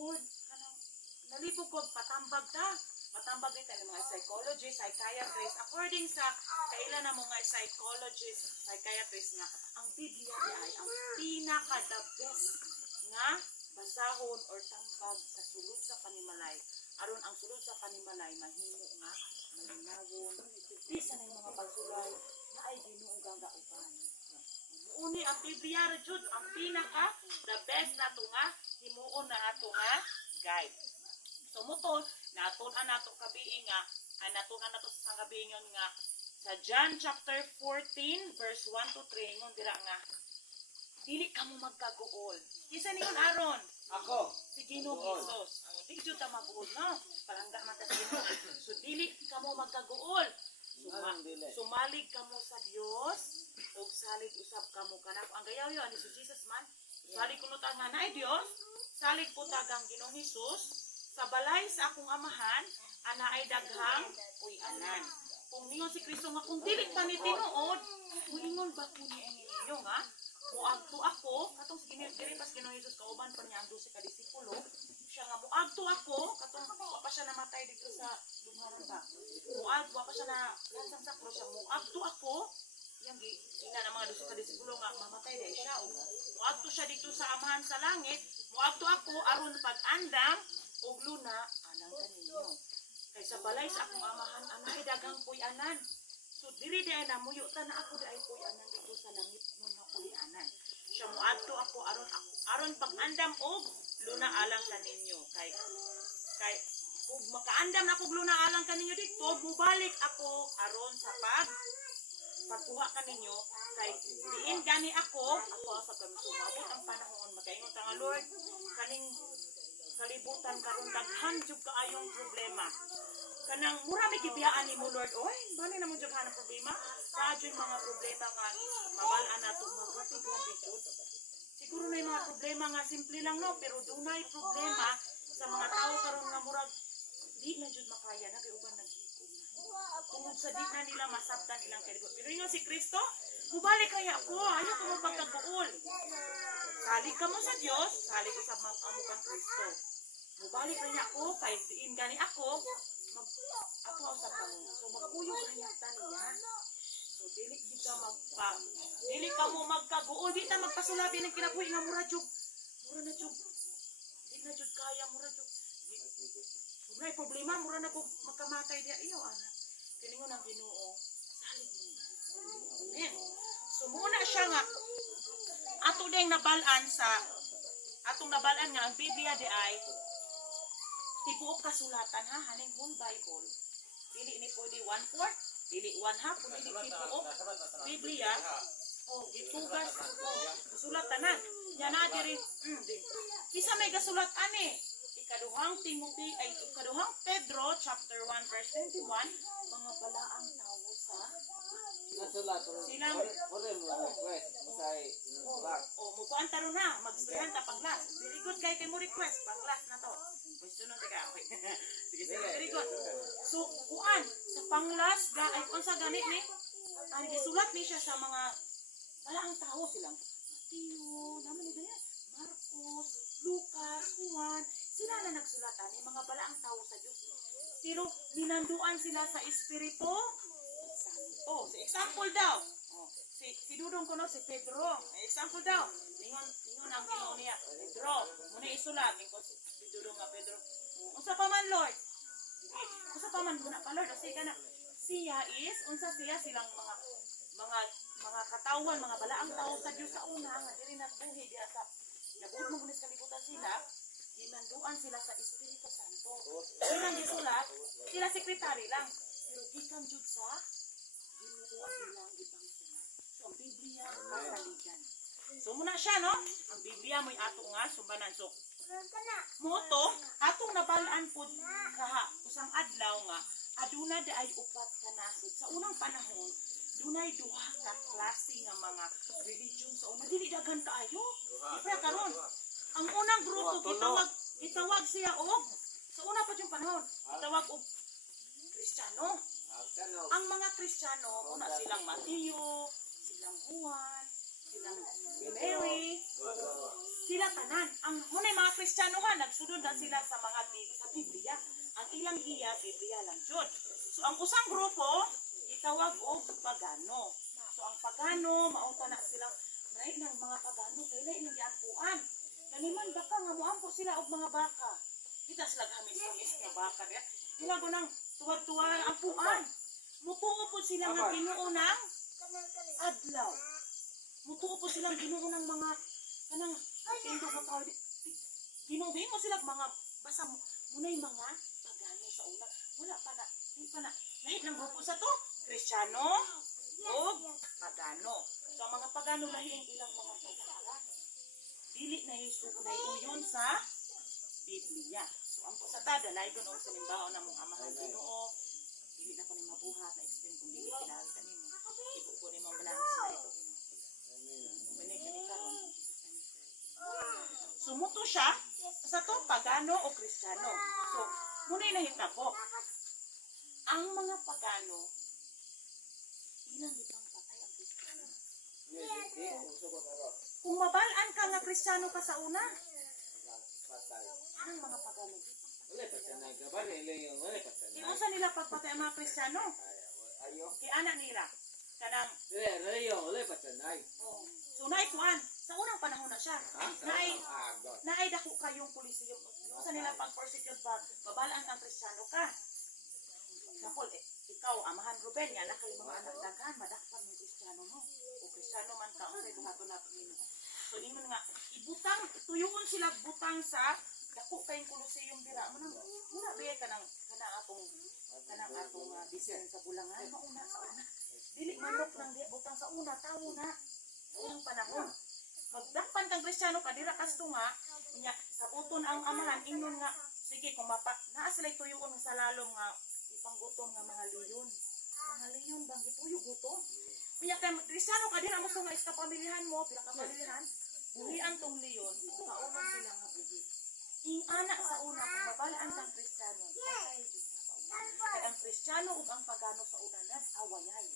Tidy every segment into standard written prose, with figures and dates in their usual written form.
Lord, kanang nalipog ko patambag ta. Patambag ito ng mga psychologist, psychiatrist. According sa kailan na mga psychologist, psychiatrist nga, ang Biblia ay ang pinaka-the best nga basahon or tambag sa sulod sa panimalay. Aron ang sulod sa panimalay, mahimo nga, malinawon. Di sa ng mga pagsulay na ay ginuong gagauban. Uni ang Biblia jud ang pinaka the best nato nga himuon na ato nga guide. So muto natun-an nato kabiing nga natun-an nato sa kabiingon nga sa John chapter 14 verse 1 to 3 ingon dira nga dili kamo magkaguol. Kisa niyon aron? Ako. Si Ginoong Hesus. Ang di jud ta maguol no. Palangga man ta sa Ginoo. So dili kamo magkaguol. Sumalig kamo sa Dios ug salig usab kamo kanako. Ang gayaw-yaw ani si Jesus man. Salig kuno ta nga naay Dios. Salig po tagang Ginoong Hesus sa balay sa akong amahan ana ay daghang uy-anan. Kung niyo si Kristo nga kung dili pa ni tinuod, muingon ba ko ni ninyo nga? Muagto ako katong diri pas Ginoong Hesus kauban pa niya ang 12 ka disipulo. Siya nga muagto ako katong wa pa siya namatay dito sa lumharan ba. Muagto pa siya na lansang sa krus siya muagto ako yang ina ng mga 12 ka disipulo nga mamatay dai siya og muagto siya dito sa amahan sa langit. Muagto ako aron pag-andam og luna anang kaninyo. Kay sa balay sa akong amahan anay daghang puy-anan. So diri di ay namuyo ta na ako di ay puy-anan dito sa langit nga puy-anan. Siya muadto ako aron pag-andam og luna alang kaninyo. Kay kung makaandam na og luna alang kaninyo dito, mubalik ako aron sa pagkuha kaninyo kay diin gani ako sa kami sumabot ang panahon makaingon ta nga Lord kaning kalibutan karon daghan jud kaayong problema. Kanang mura mi gibiyaan nimo Lord. Oy, bani na mo jud hanang problema. Kadyo mga problema nga mabal-an nato magati jud. Siguro na mga problema nga simple lang no, pero dunay problema sa mga tao karon nga murag di na jud makaya na kay uban naghikog na. Tungod sa di na nila masabtan ilang kalibutan. Pero ingon si Kristo, mubalik kaya ko, ayo ko magpagkabuol. Salig ka mo sa Dios, salig ko sa amukang Kristo. Mubalik kaya ko, kay diin gani ako, ako sa kamo. So magpuyo kaya taniya. So dili ka mo magkabuol, di ta magpasulabi ng kinabuhi nga mura jud. Mura na jud. Di na jud kaya mura jud. Kung may problema, mura na ko magkamatay diya iyo ana. Kiningon ang Ginoo, salig mo. Amen. So muna siya nga ato ding nabalan sa atong nabalan nga ang Biblia di ay tibuok kasulatan ha haning whole Bible. Dili ni pwede 1/4, dili 1/2, kundi tibuok Biblia. Oh, gitugas sulat tanan. Yan na diri. Kisa may gasulat ani. Ikaduhang Pedro chapter 1 verse 21 mga balaang tawo sa silang mukuan taro na magsihan ta panglas. Very good kay mo request panglas na to. Gusto nung tiga. Sige, very good. So kuan sa panglas ga ay unsa gani ni? Ang gisulat ni siya sa mga balaang tawo silang Mateo, naman ni ba? Marcos, Lucas, Juan, sila na nagsulatan ni mga balaang tawo sa Dios. Pero ninanduan sila sa Espiritu Santo. Si example daw. Si Dudong kuno si Pedro. Example daw. Ningon ang Ginoo niya. Pedro, muna isulat ko si Dudong nga Pedro. Unsa pa man Lord? Unsa pa man muna pa Lord, kasi kana siya is unsa silang mga katawan, mga balaang tao sa Dios sa una nga diri nagbuhi diha sa nabud mo sa kalibutan sila. Ginanduan sila sa Espiritu Santo. Silang gisulat, sila sekretary lang. Pero gikan jud sa Ginoo ang ilang gibang sulat. So ang Biblia masaligan. So muna siya no, ang Biblia mo'y ato nga sumbanan. So moto atong nabalaan pud kaha usang adlaw nga aduna daay upat ka nasod. Sa unang panahon dunay duha ka klase nga mga religion sa una dili daghan kaayo. Ipra karon ang unang grupo gitawag siya og sa una pa yung panahon gitawag og Kristiyano. Ang mga Kristiyano muna silang Mateo, silang Juan, silang Mary, Sila tanan. Ang munay mga Kristiyanohan, nagsunod na sila sa mga sa Biblia. Ang ilang iya, Biblia lang jud. So ang usang grupo, itawag og pagano. So ang pagano, mauta na sila, right ng mga pagano, kailan ilang giampuan. Kaniman baka nga moampo sila og mga baka. Kita sila gamis nga baka ya. Ila ko nang tuwag-tuwa ang ampuan. Mutuo po sila nga Ginoo ng adlaw. Mutuo po silang Ginoo ng mga kanang tindog nga tao. Ginoo mo sila mga basta munay mga pagano sa una. Wala pa na, di pa na. Lahit ng grupo sa to, Kristiyano o pagano. So ang mga pagano lahi ang ilang mga patakaran. Dili na uyon sa Biblia. So ang sa dalay ko sa limbaho na mong amahan Ginoo. Dili na ko ni mabuhat na explain kung dili kinahanglan kanimo. Ibu ko ni mo balance sa ito. Sumuto siya sa to pagano o Kristiyano. So, muna'y nahitabo. Ang mga pagano, ilang itang patay ang Kristiyano. Kung mabalaan ka nga Kristiyano ka sa una, ang mga pagano, ino sa nila pagpatay ang mga Kristiyano? Kaya anak nila, kanang, so naikuan, sa unang panahon na siya, naay dako kayong pulisiyong, ino sa nila pag-persecute ba, babalaan kang Kristiyano ka. Example, ikaw, amahan Ruben, yan na kayo mga anak dagan, madakpan ng Kristiyano mo. O Kristiyano man ka, o sa'y buhato na pangino. So, ingon nga, ibutang, tuyuon sila butang sa dako kayong kulusiyong dira. Muna bigay ka ng kanang atong bisan sa bulangan, mauna sa una. Dili manok ng butang sa una, tao na. Sa unang panahon. Magdakpan kang Kristiyano ka, dira kasto nga, sa buton ang amahan, ingon nga, sige, kung naa sila'y tuyuon sa lalom nga, panggutom nga mga leyon. Mga leyon bang gituyo gutom. Kuya kay Kristiyano ka din ang gusto nga iska pamilyahan mo, pila ka pamilyahan. Buhian tong leyon, kaunon sila nga buhi. Ing anak sa una kung babalaan kang Kristiyano, patay jud sa una. Kay ang Kristiyano ug ang pagano sa una nag-awayay.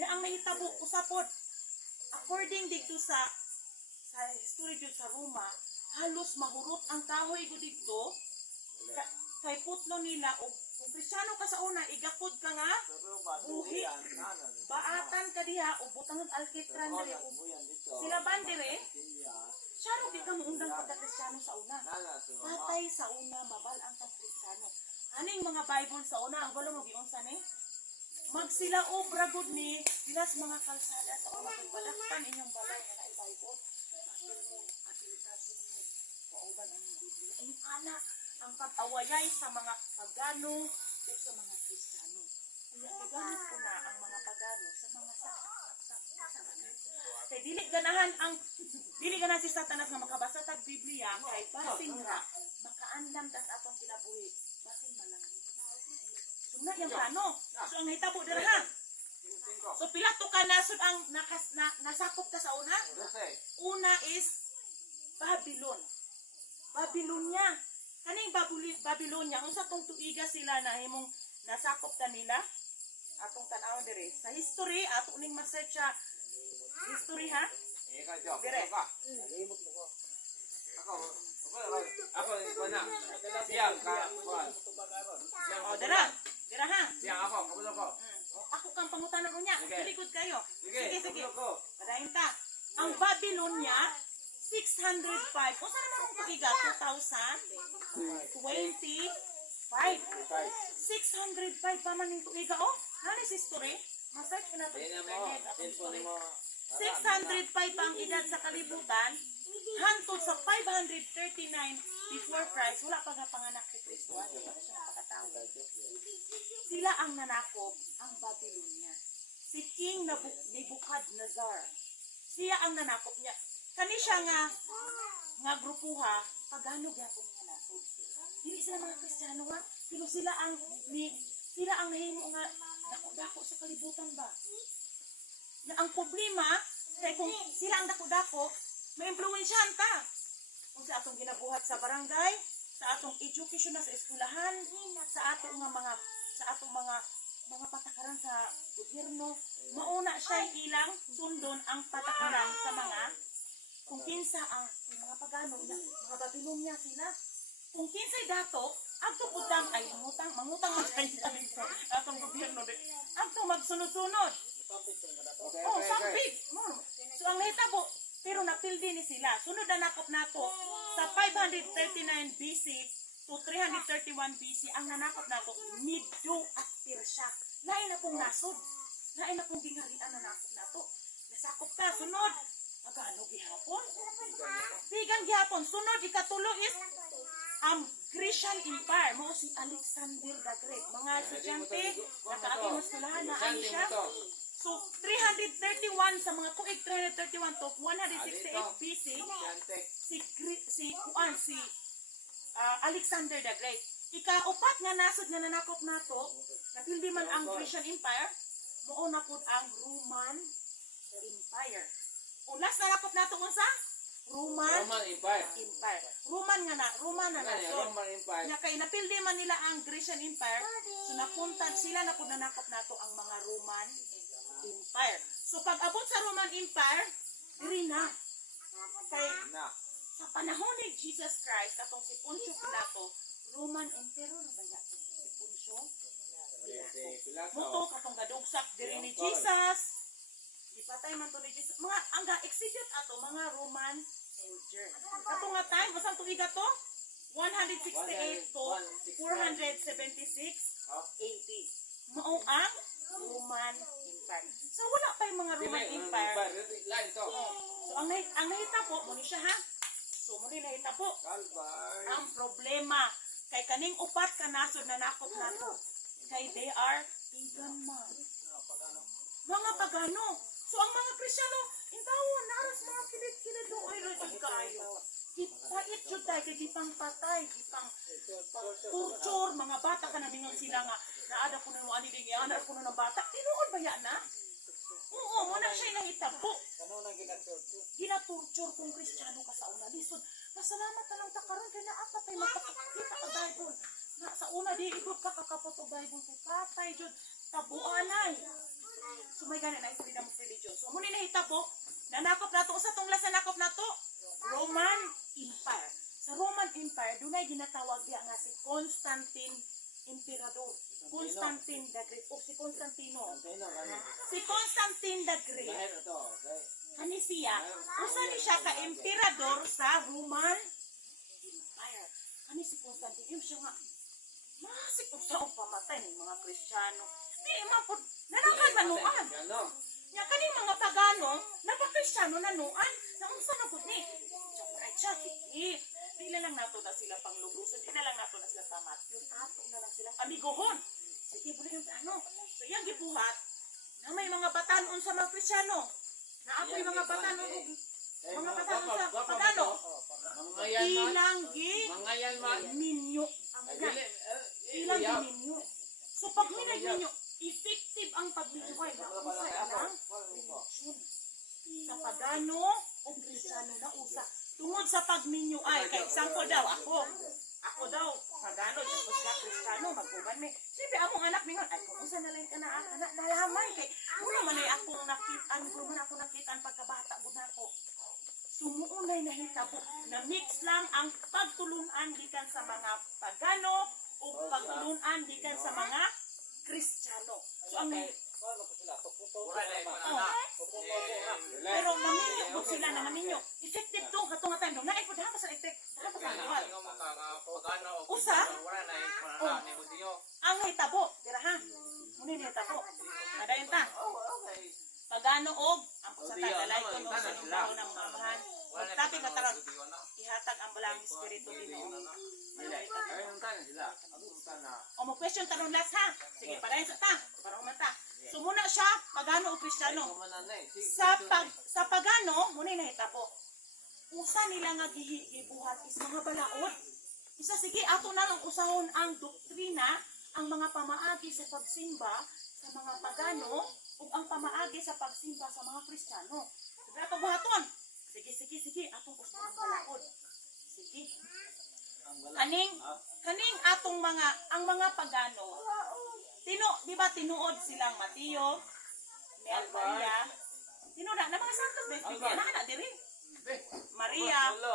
Di ang nahitabo usapod. According dito sa history jud sa Roma, halos mahurot ang kahoy gud dito. Kay putlo nila og kung Kristiyano ka sa una, igakod ka nga, buhi, baatan ka diha, o butang ng alkitran dire, sila bandire, siya rin di ka muundang pagka-Kristiyano sa una. Patay sa una, mabalaan kang Kristiyano. Aning mga Bible sa una, ang wala mo giunsa ni? Magsila obra gud ni, bilas mga kalsada sa una, kung balakpan inyong balay na i-Bible, apil ka sunod, pauban ang Biblia. Ay, anak, ang pag-awayay sa mga pagano o sa mga Kristiyano. Kaya gagamit ko na ang mga pagano sa mga saksak. Kaya dili ganahan si Satanas nga makabasa tag Biblia kay basing ra makaandam tas atong kinabuhi basing malangit. Sumna yung plano. So ang hitabo dira ha. So pila to ka nasud ang nasakop ka sa una? Una is Babylon. Babylonia. Kaning Babylonia, unsa tong tuiga sila na himong nasakop ta nila? Atong tan-awon dire. Sa history, ato ning ma-search sa history ha? Dire. Ako na. Siyang ka. O, dira. Dira ha? Siyang ako, kabulo ko. Ako kang pangutanon unya. Pilikod kayo. Sige. Kabulo ko. Padayon ta. Ang Babylonia, 605. O saan naman kung tuiga? 2025. 605 pa man yung tuiga. O, halis history. Masearch ko na ito. 605 pa ang edad sa kalibutan. Hantod sa 539 before Christ. Wala pa nga panganak si Kristo. Wala pa siya napakatao. Sila ang nanakop ang Babylonia. Si King Nebuchadnezzar. Siya ang nanakop niya. Kani siya nga grupuha, pagano gyapon nga nasod. Dili sila mga Kristiyano ha, pero sila ang nahimo nga dako-dako sa kalibutan ba. Na ang problema, kay kung sila ang dako-dako, may impluwensyahan ta. Kung sa atong ginabuhat sa barangay, sa atong education na sa eskwelahan, sa atong mga patakaran sa gobyerno, mauna siya ilang sundon ang patakaran sa mga kung kinsa ang mga pagano niya, mga Babilonya sila. Kung kinsay dato, agto putang ay mangutang man sa atong gobyerno. Agto magsunod-sunod. Okay, Oh, okay, okay. sampig. So ang nahitabo, pero napildi ni sila. Sunod na nakop nato sa 539 BC to 331 BC ang nanakop nato Medo at Persia. Lain na pong nasod. Lain na pong gingharian na nakop nato. Nasakop ta sunod. Agano gihapon? Bigan gihapon. Sunod ikatulo is Grecian Empire. Mo si Alexander the Great. Mga estudyante, nakaaging eskwelahan na ani siya. So, 331 sa mga tuig 331 to 168 BC, si Alexander the Great. Ika-upat nga nasod nga nanakop nato, napildi man ang Grecian Empire, mao na pud ang Roman Empire. Ulas nanakop nato unsa? Roman Empire. Empire. Roman na nasod. Roman Empire. Nya kay napildi man nila ang Grecian Empire, so napuntan sila na pud nanakop nato ang mga Roman Empire. So pag abot sa Roman Empire, diri na. Kay sa panahon ni Jesus Christ, katong si Poncio Pilato, Roman Emperor ba ya si Poncio Pilato? Muto katong gadugsak diri ni Jesus. Gipatay man to ni Jesus. Mga ang ga-execute ato mga Roman soldier. Katong nga time, basang tuig ato 168 to 476 AD. Mao ang Roman Empire. So wala pa yung mga Roman Empire. So ang nahitabo mo ni siya ha. So mo ni nahitabo. Ang problema kay kaning upat ka nasod na nakop nato. Kay they are pagan man. Mga pagano. So ang mga Kristiyano, intawon naras mga kilid-kilid do oy roy kayo. Gipait jud tay kay gipang patay, gipang torture mga bata ka na mingon sila nga naada ko na mo ani ding anak ko na ng bata. Tinuod ba ya na? Oo, mo na siya nahitabo. Ginatorture kung Kristiyano ka sa una lisod. Pasalamat na lang ta karon kay naa patay magpakita ka Bible. Na sa una di igod ka kakapot og Bible kay patay jud tabuanay. So may gani na freedom of religion. So mo ni nahitabo, nanakop nato sa tong lasa nakop nato Roman Empire. Sa Roman Empire dunay ginatawag diya nga si Constantine Emperador. Constantine the Great o si Constantino. Si Constantine the Great. Kani siya, usa ni siya ka emperador sa Roman Empire. Kani si Constantine, yung siya nga masik usa og pamatay ng mga Kristiyano. Di mapod nanangkan manuan. Nya kani mga pagano, napakristyano nanuan. Na unsa na gud ni? Right siya, di na lang nato na sila panglubuson, di na lang nato na sila tamat. Yung ato na lang sila amigohon. Sige, buli yung ano. So, yung gibuhat, na may mga batanon sa mga Kristiyano. Na ako'y mga batanon mga batanon sa pagano. Ilanggi minyo. Ilanggi minyo. So, pag minyo, effective ang pagminyo ay nausa ilang religion. Sa pagano o Kristiyano na usa. Tungod sa pagminyo ay, kay example daw, ako daw, pagano, dyan ko siya Kristiyano, mag-uban may. Siyempre, among anak mingon, ay, kung usa na lang ka na anak, nalamay, kay, ano man ay akong nakita, ako nakita ang pagkabata, guna ko. Sumuunay na hitabo, na mix lang ang pagtulunan gikan sa mga pagano, o pagtulunan gikan sa mga Kristiyano. So, ang pero naminyo po sila na naminyo. Effective to, katong nga time daw. Naipod ha, sa effect. Dapat sa buhat. Usa, ang hitabo. Dira ha. Muna yung hitabo. Kadayon ta. Pagano og, ang pasatay, dalay ko no, sa lumbao ng mamahan. Tapi nga tarag, ihatag ang balang espiritu din o. O mo question tanong last ha. Sige, parayin sa ta. Para umanta. So muna siya, pagano o Kristiyano. Sa pagano, muna yung nahitabo. Usa nila nga gibuhat is mga balaod. Isa sige, ato na lang usahon ang doktrina, ang mga pamaagi sa pagsimba sa mga pagano, o ang pamaagi sa pagsimba sa mga Kristiyano. Sige, ato buhaton. Sige, atong usahon balaod. Sige. Kaning atong ang mga pagano, di ba tinuod silang Mateo, ni Albaria, tinuod na mga santos, na diri. Maria, Lolo.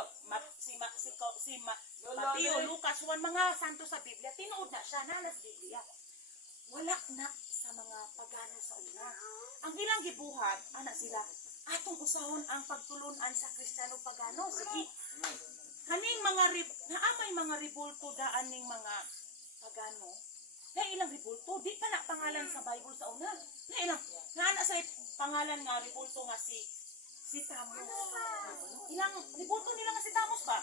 Mateo, Lucas, Juan, mga santo sa Biblia, tinuod na siya, nanas Biblia. Wala na sa mga pagano sa una. Ang ilang gibuhat, ana sila, atong usahon ang pagtulunan sa Kristiyano pagano. Sige, kaning mga naamay mga ribulto daan ning mga pagano, na ilang ribulto, di pa na pangalan sa Bible sa una. Na ilang, naana sa pangalan nga ribulto nga si Tamos. Ilang ribulto nila nga si Tamos ba?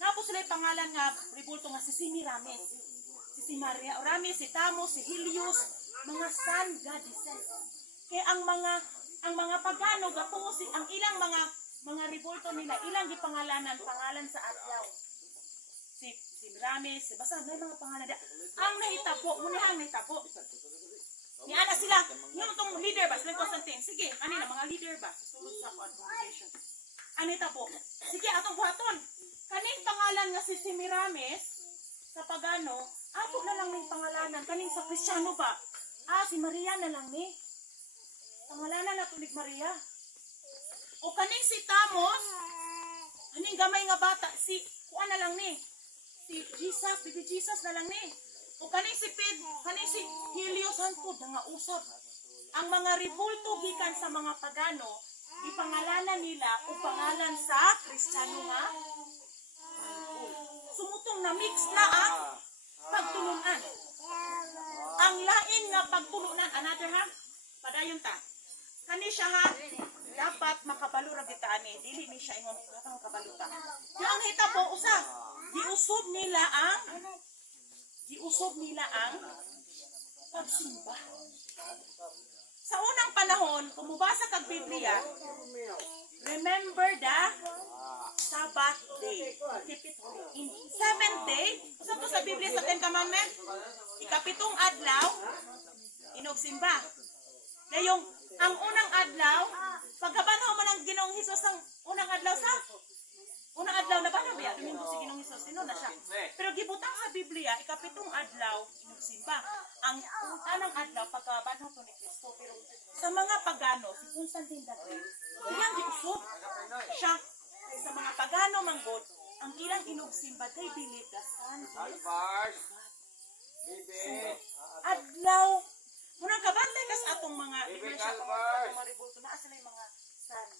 Napos sila yung pangalan nga ribulto nga si Semiramis. Si Maria Ramis, si Tamos, si Helios, mga sun goddesses. Kaya ang mga pagano gapo ang ilang mga ribulto nila, ilang pangalan sa adlaw. Si Ramis, basta may mga pangalan dia. Ang nahitabo, munihang nahitabo. Ni ana sila, yung tong leader ba, sila Constantine. Sige, kanina mga leader ba, sulod sa congregation. Ano tabo? Sige, atong buhaton. Kaning pangalan nga si Semiramis sa pagano, ato na lang ning pangalanan kaning sa Kristiyano ba? Si Maria na lang ni. Pangalanan na tulig Maria. O kaning si Tamos, aning gamay nga bata si kuan na lang ni. Si Jesus, baby Jesus na lang ni. O kaning si kaning si Helios hangtod nga usab. Ang mga ribulto gikan sa mga pagano, ipangalanan nila o pangalan sa Kristiyano nga sumutong na mix na ang pagtulunan. Ang lain nga pagtulunan, another ha, padayon ta. Kani siya ha, dapat makabalo ra kita ani, dili ni siya ingon katang kabaluta. Di ang hitabo usa, giusob nila ang pagsimba. Sa unang panahon, kung mubasa kag Biblia, remember the Sabbath day. Keep it holy. In 7th day, sa to sa Biblia sa 10 Commandments, ikapitong adlaw, inugsimba. Ngayong, ang unang adlaw, pagkabanhaw man ang Ginoong Hesus ang unang adlaw sa unang adlaw na ba na ba? Domingo si Ginoong Hesus, sino na siya? Pero gibutang sa Biblia, ikapitong adlaw, inugsimba. Ang unang adlaw, pagkabanhaw to ni Kristo. Pero sa mga pagano, si Constantine the Great, ilang giusod siya. Sa mga pagano manggod, ang ilang inugsimba, they believe the sun is God. Adlaw, munang kabantay kas atong mga iglesia, mga ribulto, naa sila yung mga sun.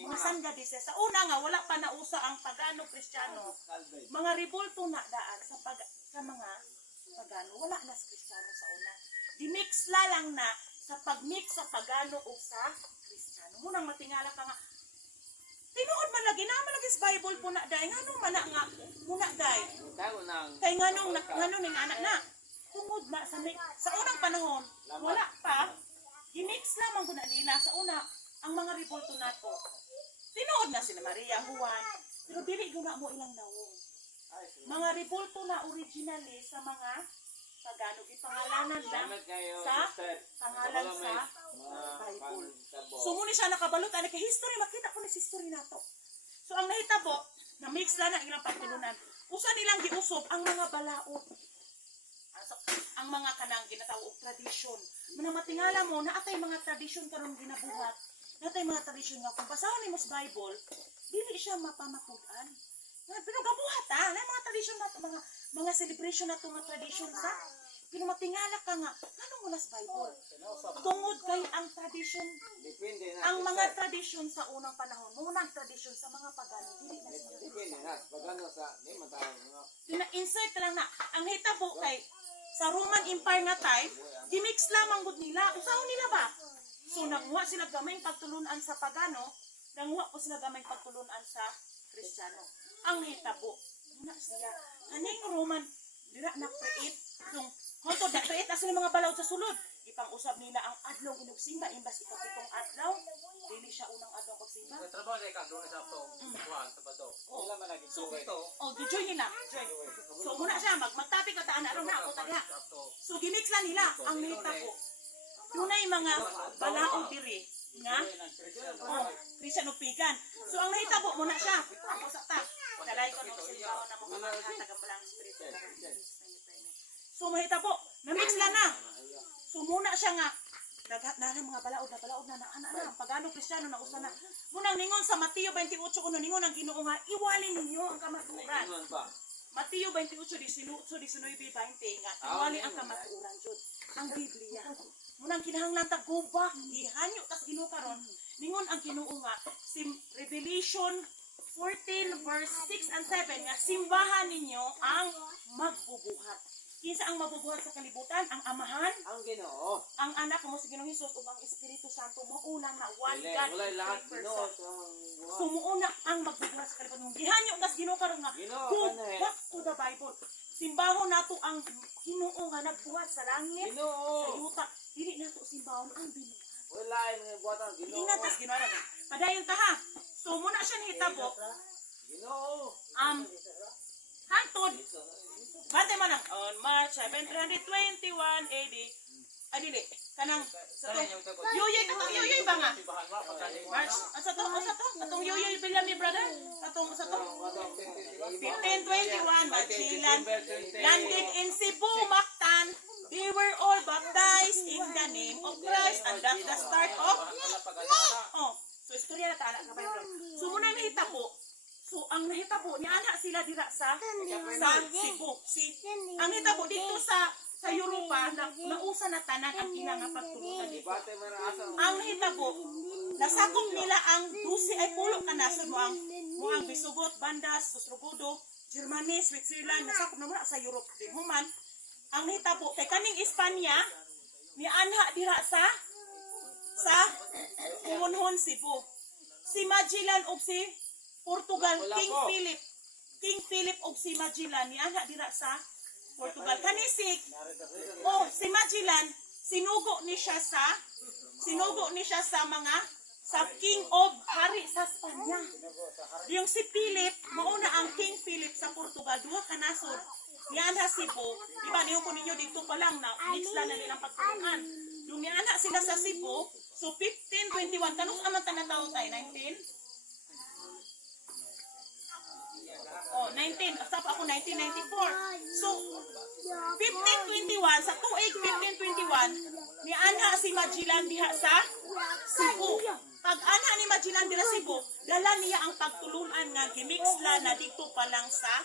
Mga sun goddesses. Sa una nga, wala pa nausa ang pagano Kristiyano. Mga ribulto na daan sa mga pagano. Wala na sa Kristiyano sa una. Dimix lang na sa pagmix sa pagano o sa Kristiyano. Munang matingala ka nga, tinuod man lagi naman lagi sa Bible po na day nganong man na nga muna day kay nganong ning anak na tungod na sa unang panahon wala pa gimix lamang guna nila sa una ang mga ribulto nato tinuod na sila Maria Juan pero dili guna mo ilang nawong mga ribulto na originally sa mga pagano gipangalanan lang sa pangalan sa Bible. So muna siya nakabalot ani kay history makita ko ni history nato. So ang nahitabo na mix na ang ilang pagtulunan. Usa nilang giusob ang mga balaod. Ang mga kanang ginatawag og tradisyon. Manang matingala mo na atay mga tradisyon karon ginabuhat. Natay mga tradisyon nga kung basahon nimo sa Bible, dili siya mapamatud-an. Pero gabuhat na mga tradisyon nato mga celebration nato mga tradisyon sa pero matingala ka nga anong wala sa Bible tungod kay ang tradisyon ang mga tradisyon sa unang panahon munang tradisyon sa mga pagano dili na pagano sa ni matawag insert lang na ang hitabo kay sa Roman Empire nga time gimix lamang gud nila usahon nila ba so nagwa sila gamay pagtulunan sa pagano nagwa po sila gamay pagtulunan sa Kristiyano ang hitabo na siya kaning Roman dira na create yung honto da create as mga balaod sa sulod ipang-usab nila ang adlaw inugsimba imbas ikapitong adlaw dili siya unang adlaw pagsimba trabaho na ikaw doon sa to kuan sa bato wala man lagi so ito gi-join nila so muna siya magtopic ka taan aron na ako tagha so gimix lang nila ang nahitabo dunay mga balaod diri nga Christian upigan so ang nahitabo muna siya ako sa ta dalay ko nung simbaho na mga taga-balang spiritual so mahitabo na mix lang na so muna siya nga daghat na mga balaod na ana ang pagano Kristiyano na usa na. Munang ningon sa Mateo 28:1 ningon ang Ginoo nga iwali ninyo ang kamatuoran. Ingon pa. Mateo 28:19-20 nga iwali ang kamatuoran jud. Ang Biblia. Munang kinahanglan ta gubak, gihanyo tas Ginoo karon. Ningon ang Ginoo nga Revelation 14 verse 6 and 7 nga simbahan ninyo ang magbubuhat. Kinsa ang mabubuhat sa kalibutan? Ang Amahan, Ang Ginoo. ang Anak mo si Ginoong Hesus ug ang Espiritu Santo mo unang na one Wala God. wala lahat three Ginoo person. sa buhat. Sumuuna ang magbubuhat sa kalibutan. Gihanyo tas Ginoo karon nga Ginoo, go ano eh? back to the Bible. Simbahon nato ang Ginoo nga nagbuhat sa langit, sa Ginoo. yuta. Dili nato simbahon ang binuhat. Wala yung buhatan Ginoo. Ingat tas Ginoo ra. Padayon ta ha. So muna siya nahitabo. Ginoo. Hantod. Bante man ang on March 721 AD. Adili kanang sa to. Yoyoy ba nga? March sa to. Atong yoyoy bilang mi brother. Atong sa to. 1521 Magellan landed in Cebu, Mactan. They were all baptized in the name of Christ and that's the start of oh. So istorya na ta ana ka Bible. So muna nahitabo. So ang nahitabo ni ana sila dira sa Cebu. Ang hitabo dito sa Europa na nausa na tanan ang ila nga pagtulugan dito. Bate man asa. Ang hitabo nasakop nila ang 12 ay pulo ka nasod mo ang Bisugot, Bandas, Ostrogodo, Germany, Switzerland nasakop na muna sa Europe din human. Ang hitabo kay kaning Espanya ni anha dira sa Pumunhon, Cebu. Si Magellan og si Portugal, King Philip og si Magellan ni anha dira sa Portugal. Kani si Magellan sinugo ni siya sa mga sa King of Hari sa Spanya. Yung si Philip, mauna ang King Philip sa Portugal, duha ka nasod. Yan ha Cebu, diba niyo po ninyo dito pa lang na mix lang na nilang pagtulungan. Yung niana sila sa Cebu, so 1521, kanong aman ta na taon tayo? 19, stop ako 1994. So, 1521, sa tuig 1521, ni anha si Magellan diha sa Cebu. Pag anha ni Magellan diha sa Cebu, dala niya ang pagtulungan nga gimix la na dito pa lang sa